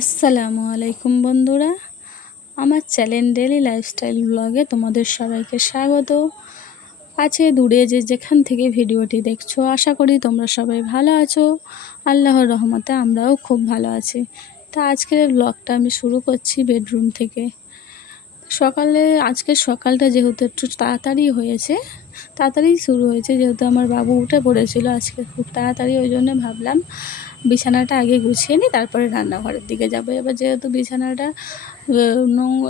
আসসালামু আলাইকুম বন্ধুরা, আমার চ্যানেল ডেলি লাইফস্টাইল ব্লগে তোমাদের সবাইকে স্বাগত। আছে দূরে যেখান থেকে ভিডিওটি দেখছো, আশা করি তোমরা সবাই ভালো আছো। আল্লাহর রহমতে আমরাও খুব ভালো আছি। তা আজকের ব্লগটা আমি শুরু করছি বেডরুম থেকে। আজকের সকালটা যেহেতু একটু তাড়াতাড়ি হয়েছে, তাড়াতাড়ি শুরু হয়েছে, যেহেতু আমার বাবু উঠে পড়েছিল আজকে খুব তাড়াতাড়ি, ওই জন্য ভাবলাম বিছানাটা আগে গুছিয়ে নিই, তারপরে রান্নাঘরের দিকে যাব। এবার যেহেতু বিছানাটা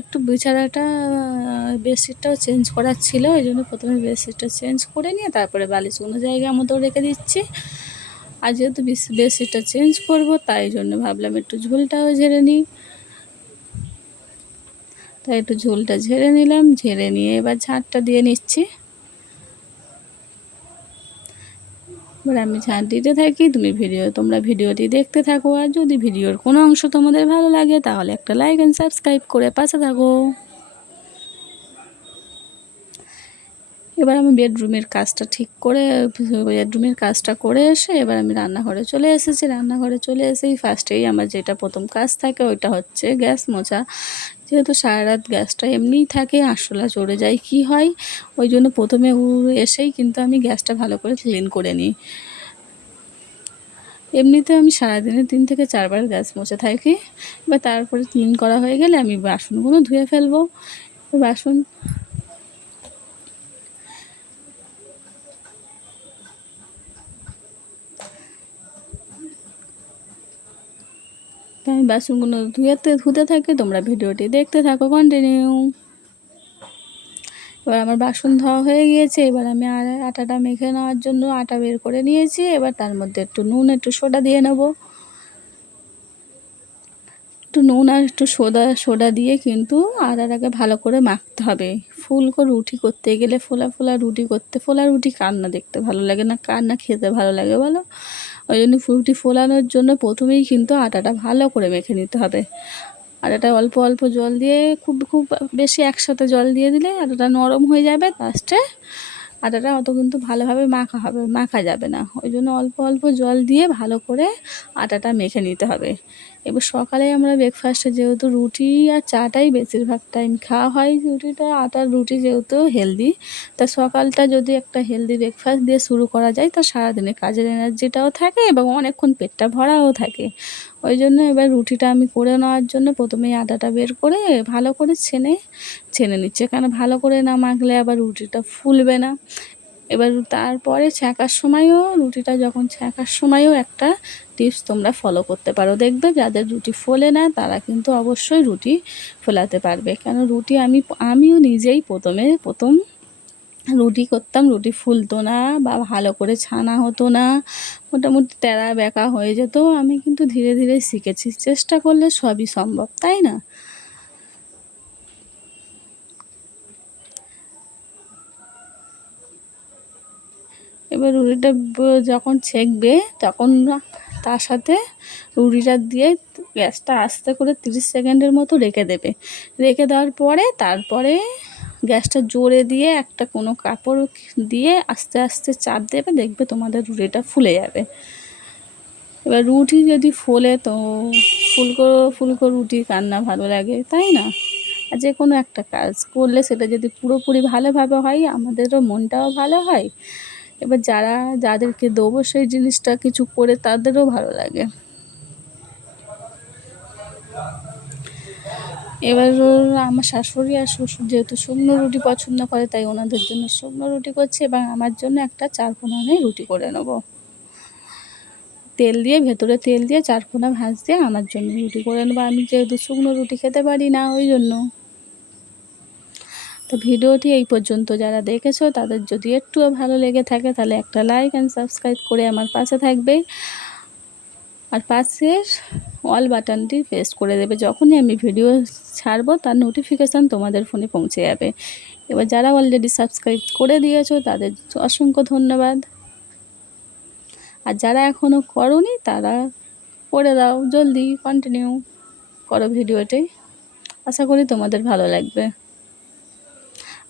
একটু বিছানাটা বেডশিটটাও চেঞ্জ করার ছিল, ওই জন্য প্রথমে বেডশিটটা চেঞ্জ করে নিয়ে তারপরে বালিশগুলো জায়গা মতো রেখে দিচ্ছি। আর যেহেতু বেডশিটটা চেঞ্জ করব, তাই জন্য ভাবলাম একটু ঝোলটাও ঝেড়ে নিই। তাই একটু ঝোলটা ঝেড়ে নিলাম, ঝেড়ে নিয়ে এবার ঝাঁটটা দিয়ে নিচ্ছি। এবার আমি ঝাঁট দিতে থাকি, তোমরা ভিডিওটি দেখতে থাকো। আর যদি ভিডিওর কোনো অংশ তোমাদের ভালো লাগে তাহলে একটা লাইক অ্যান্ড সাবস্ক্রাইব করে পাশে থাকো। এবার আমি বেডরুমের কাজটা করে এসে এবার আমি রান্নাঘরে চলে এসেছি। রান্নাঘরে চলে এসেই ফার্স্টেই আমার যেটা প্রথম কাজ থাকে ওইটা হচ্ছে গ্যাস মোছা। যেহেতু সারা রাত গ্যাসটা এমনিই থাকে, আরশোলা চড়ে যায় কি হয়, ওই জন্য প্রথমে এসেই কিন্তু আমি গ্যাসটা ভালো করে ক্লিন করে নিই। এমনিতে আমি সারাদিনে 3 থেকে 4 বার গ্যাস মুছে থাকি। এবার তারপরে ক্লিন করা হয়ে গেলে আমি বাসনগুলো ধুয়ে ফেলবো। বাসন আমি বাসনগুলো ধুতে থাকি, তোমরা ভিডিওটি দেখতে থাকো কন্টিনিউ। এবার আমার বাসন ধোয়া হয়ে গিয়েছে। এবার আমি আটাটা মেখে নেওয়ার জন্য আটা বের করে নিয়েছি। এবার তার মধ্যে একটু নুন একটু সোডা দিয়ে নেবো। একটু নুন আর একটু সোডা দিয়ে কিন্তু আটাটাকে ভালো করে মাখতে হবে। রুটি করতে গেলে ফোলা রুটি কার না দেখতে ভালো লাগে, না কার না খেতে ভালো লাগে বলো? ওই জন্য রুটি ফোলানোর জন্য প্রথমেই কিন্তু আটাটা ভালো করে মেখে নিতে হবে। আটাটা অল্প অল্প জল দিয়ে, খুব খুব বেশি একসাথে জল দিয়ে দিলে আটাটা নরম হয়ে যাবে। লাস্টে আটাটা অত কিন্তু ভালোভাবে মাখা যাবে না, ওই জন্য অল্প অল্প জল দিয়ে ভালো করে আটাটা মেখে নিতে হবে। এবার সকালে আমরা ব্রেকফাস্টে যেহেতু রুটি আর চাটাই বেশিরভাগ টাইম খাওয়া হয়, আটার রুটি যেহেতু হেলদি, তা সকালটা যদি একটা হেলদি ব্রেকফাস্ট দিয়ে শুরু করা যায়, তা সারাদিনে কাজের এনার্জিটাও থাকে এবং অনেকক্ষণ পেটটা ভরাও থাকে। ওই জন্য এবার রুটিটা আমি করে নেওয়ার জন্য প্রথমেই আটাটা বের করে ভালো করে ছেনে নিচ্ছে, কারণ ভালো করে না মাখলে আবার রুটিটা ফুলবে না। এবার তারপরে রুটিটা যখন ছ্যাঁকার সময়ও একটা টিপস তোমরা ফলো করতে পারো, দেখবে যাদের রুটি ফোলে না তারা কিন্তু অবশ্যই রুটি ফোলাতে পারবে। কেন আমিও নিজেই প্রথম রুটি করতাম, রুটি ফুলতো না বা ভালো করে ছানা হতো না, মোটামুটি তেড়া বেঁকা হয়ে যেত। আমি কিন্তু ধীরে ধীরে শিখেছি, চেষ্টা করলে সবই সম্ভব, তাই না? এবার রুটিটা যখন ছেঁকবে তখন তার সাথে রুটিটা দিয়ে গ্যাসটা আস্তে করে 30 সেকেন্ডের মতো রেখে দেবে। রেখে দেওয়ার পরে তারপরে গ্যাসটা জোরে দিয়ে একটা কোনো কাপড় দিয়ে আস্তে আস্তে চাপ দেবে, দেখবে তোমাদের রুটিটা ফুলে যাবে। এবার রুটি যদি ফোলে তো ফুলকো ফুলকো রুটি কার না ভালো লাগে, তাই না? আর যে কোনো একটা কাজ করলে সেটা যদি পুরোপুরি ভালোভাবে হয়, আমাদেরও মনটাও ভালো হয়। এবার যাদেরকে দেবো সেই জিনিসটা কিছু করে তাদেরও ভালো লাগে। এবার আমার শাশুড়ি আর শ্বশুর যেহেতু শুকনো রুটি পছন্দ করে, তাই ওনাদের জন্য শুকনো রুটি করছি এবং আমার জন্য একটা 4 কোণানে রুটি করে নেব। ভেতরে তেল দিয়ে 4 কোণা ভাঁজ দিয়ে আমার জন্য রুটি করে নেবো। আমি যেহেতু শুকনো রুটি খেতে পারি না, ওই জন্য। তো ভিডিওটি এই পর্যন্ত যারা দেখেছো তাদের যদি একটুও ভালো লেগে থাকে তাহলে একটা লাইক অ্যান্ড সাবস্ক্রাইব করে আমার পাশে থাকবে। আর পাশের অল বাটনটি প্রেস করে দেবে, যখনই আমি ভিডিও ছাড়বো তার নোটিফিকেশান তোমাদের ফোনে পৌঁছে যাবে। এবার যারা অলরেডি সাবস্ক্রাইব করে দিয়েছো তাদের অসংখ্য ধন্যবাদ। আর যারা এখনও করোনি তারা করে দাও, জলদি কন্টিনিউ করো ভিডিওটি, আশা করি তোমাদের ভালো লাগবে।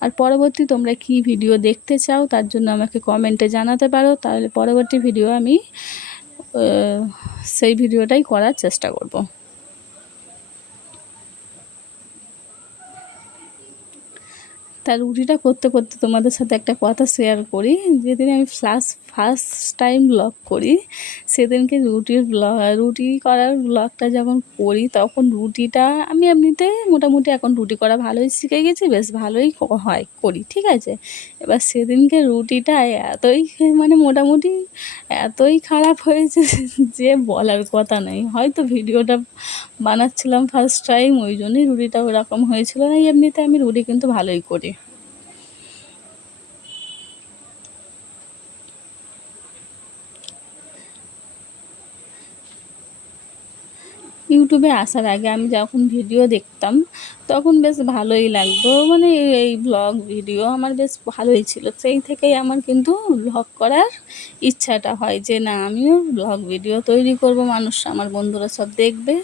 আর পরবর্তী তোমরা কি ভিডিও দেখতে চাও তার জন্য আমাকে কমেন্টে জানাতে পারো, তাহলে পরবর্তী ভিডিও আমি সেই ভিডিওটাই করার চেষ্টা করব। তা রুটিটা করতে করতে তোমাদের সাথে একটা কথা শেয়ার করি। যেদিন আমি ফার্স্ট টাইম ব্লগ করি, সেদিনকে রুটি করার ব্লগটা যখন করি, তখন রুটিটা আমি এমনিতে মোটামুটি এখন রুটি করা ভালোই শিখে গেছি, বেশ ভালোই হয় করি, ঠিক আছে। এবার সেদিনকে রুটিটা এতই মানে মোটামুটি এতই খারাপ হয়েছে যে বলার কথা নেই। হয়তো ভিডিওটা বানাচ্ছিলাম ফার্স্ট টাইম, ওই জন্যই রুটিটা ওরকম হয়েছিল না। এমনিতে আমি রুটি কিন্তু ভালোই করি। ইউটিউবে আসার আগে আমি যখন ভিডিও দেখতাম, তখন বেশ ভালোই লাগতো, মানে এই ব্লগ ভিডিও আমার বেশ ভালোই ছিল। সেই থেকেই আমার কিন্তু ব্লগ করার ইচ্ছাটা হয় যে না, আমিও ব্লগ ভিডিও তৈরি করব, মানুষ আমার বন্ধুরা সব দেখবে।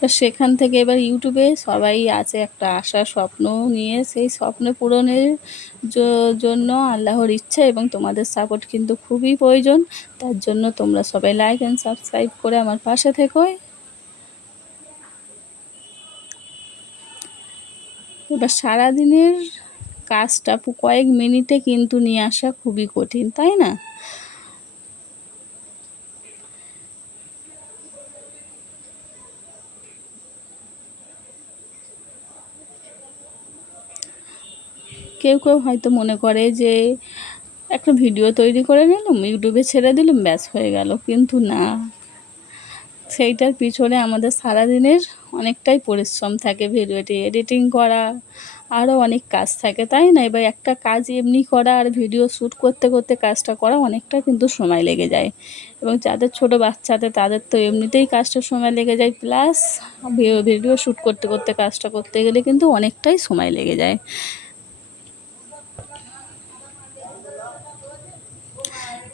তো সেখান থেকে এবার ইউটিউবে সবাই আছে একটা আশা স্বপ্ন নিয়ে, সেই স্বপ্ন পূরণের জন্য আল্লাহর ইচ্ছা এবং তোমাদের সাপোর্ট কিন্তু খুবই প্রয়োজন। তার জন্য তোমরা সবাই লাইক অ্যান্ড সাবস্ক্রাইব করে আমার পাশে থেকো। এবার সারাদিনের কাজটা কয়েক মিনিটে কিন্তু নিয়ে আসা খুবই কঠিন, তাই না? কেউ কেউ হয়তো মনে করে যে একটা ভিডিও তৈরি করে নিলাম, ইউটিউবে ছেড়ে দিলাম, ব্যাস হয়ে গেল, কিন্তু না, সেইটার পিছনে আমাদের সারাদিনের অনেকটাই পরিশ্রম থাকে। ভিডিওটি এডিটিং করা, আরও অনেক কাজ থাকে, তাই না? এবার একটা কাজ এমনি করা আর ভিডিও শ্যুট করতে করতে কাজটা করা অনেকটা কিন্তু সময় লেগে যায়। এবং যাদের ছোটো বাচ্চাদের, তাদের তো এমনিতেই কাজটা সময় লেগে যায়, প্লাস ভিডিও শ্যুট করতে করতে কাজটা করতে গেলে কিন্তু অনেকটাই সময় লেগে যায়।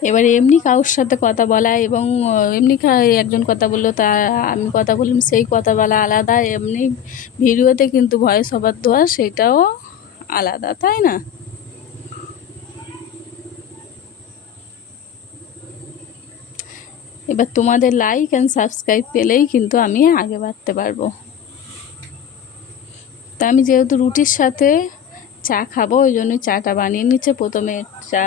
এবার এমনি কারোর সাথে কথা বলা এবং এমনি একজন কথা বললো, তা আমি কথা বললাম, সেই কথা বলা আলাদা। এমনি ভিডিওতে কিন্তু ভয়েস ওভার দেওয়া সেটাও আলাদা, তাই না? এবার তোমাদের লাইক অ্যান্ড সাবস্ক্রাইব পেলেই কিন্তু আমি আগে বাড়তে পারবো। তা আমি যেহেতু রুটির সাথে চা খাবো, ওই জন্য চাটা বানিয়ে নিচ্ছে। প্রথমে চা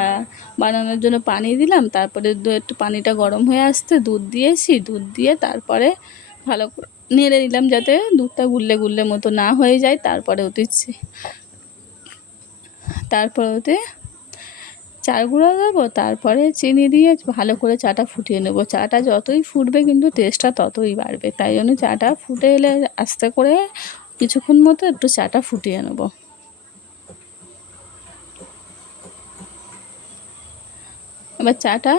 বানানোর জন্য পানি দিলাম, তারপরে একটু পানিটা গরম হয়ে আসতে দুধ দিয়েছি, দুধ দিয়ে তারপরে ভালো করে নেড়ে নিলাম যাতে দুধটা গুল্লে গুল্লে মতো না হয়ে যায়। তারপরে ওতে চার গুঁড়ো দেবো, তারপরে চিনি দিয়ে ভালো করে চাটা ফুটিয়ে নেবো। চাটা যতই ফুটবে কিন্তু টেস্টটা ততই বাড়বে, তাই জন্য চাটা ফুটে এলে আস্তে করে কিছুক্ষণ মতো একটু চাটা ফুটিয়ে নেবো। এবার চাটা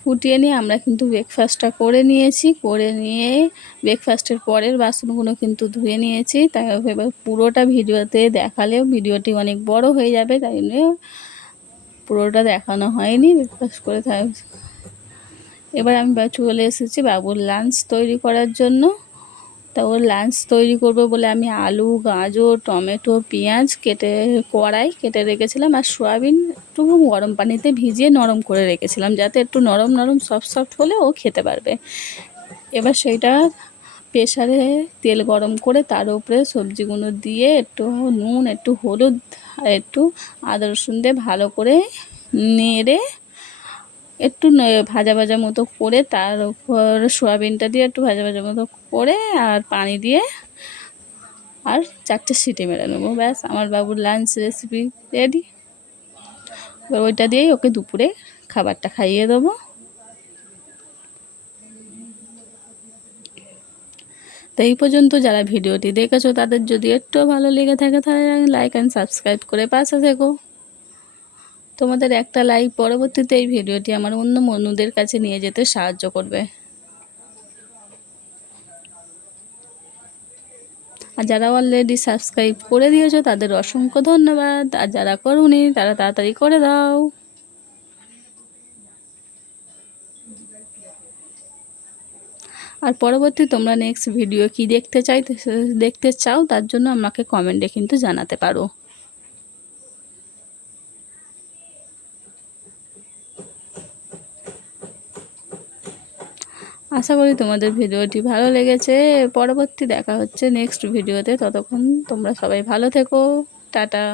ফুটিয়ে নিয়ে আমরা কিন্তু ব্রেকফাস্টটা করে নিয়েছি। করে নিয়ে ব্রেকফাস্টের পরের বাসনগুলো কিন্তু ধুয়ে নিয়েছি। তাই এবার পুরোটা ভিডিওতে দেখালেও ভিডিওটি অনেক বড় হয়ে যাবে, তাই জন্য পুরোটা দেখানো হয়নি। ব্রেকফাস্ট করে এবার আমি চলে এসেছি বাবুর লাঞ্চ তৈরি করার জন্য। তা ওর লাঞ্চ তৈরি করবো বলে আমি আলু, গাজর, টমেটো, পেঁয়াজ কড়াই কেটে রেখেছিলাম, আর সয়াবিন একটু গরম পানিতে ভিজিয়ে নরম করে রেখেছিলাম, যাতে একটু নরম নরম সফট হলে ও খেতে পারবে। এবার সেইটা প্রেসারে তেল গরম করে তার উপরে সবজিগুলো দিয়ে একটু নুন, একটু হলুদ আর একটু আদা রসুন দিয়ে ভালো করে নেড়ে একটু ভাজা ভাজা মতো করে, তার উপর সয়াবিনটা দিয়ে একটু ভাজা ভাজা মতো করে আর পানি দিয়ে আর 4টে সিটি মেরে নেবো, ব্যাস আমার বাবুর লাঞ্চ রেসিপি রেডি। এবার ওইটা দিয়েই ওকে দুপুরে খাবারটা খাইয়ে দেবো। তো এই পর্যন্ত যারা ভিডিওটি দেখেছো, তাদের যদি একটু ভালো লেগে থাকে তাহলে লাইক অ্যান্ড সাবস্ক্রাইব করে পাশে থেকো। তোমাদের একটা লাইক পরবর্তীতে এই ভিডিওটি আমার অন্য বন্ধুদের কাছে নিয়ে যেতে সাহায্য করবে। আর যারা অলরেডি সাবস্ক্রাইব করে দিয়েছো তাদের অসংখ্য ধন্যবাদ, আর যারা করোনি তারা তাড়াতাড়ি করে দাও। আর পরবর্তী তোমরা নেক্সট ভিডিও কি দেখতে চাও, তার জন্য আমাকে কমেন্টে কিন্তু জানাতে পারো। আশা করি তোমাদের ভিডিওটি ভালো লেগেছে। পরবর্তী দেখা হচ্ছে নেক্সট ভিডিওতে। ততক্ষণ তোমরা সবাই ভালো থেকো। টাটা।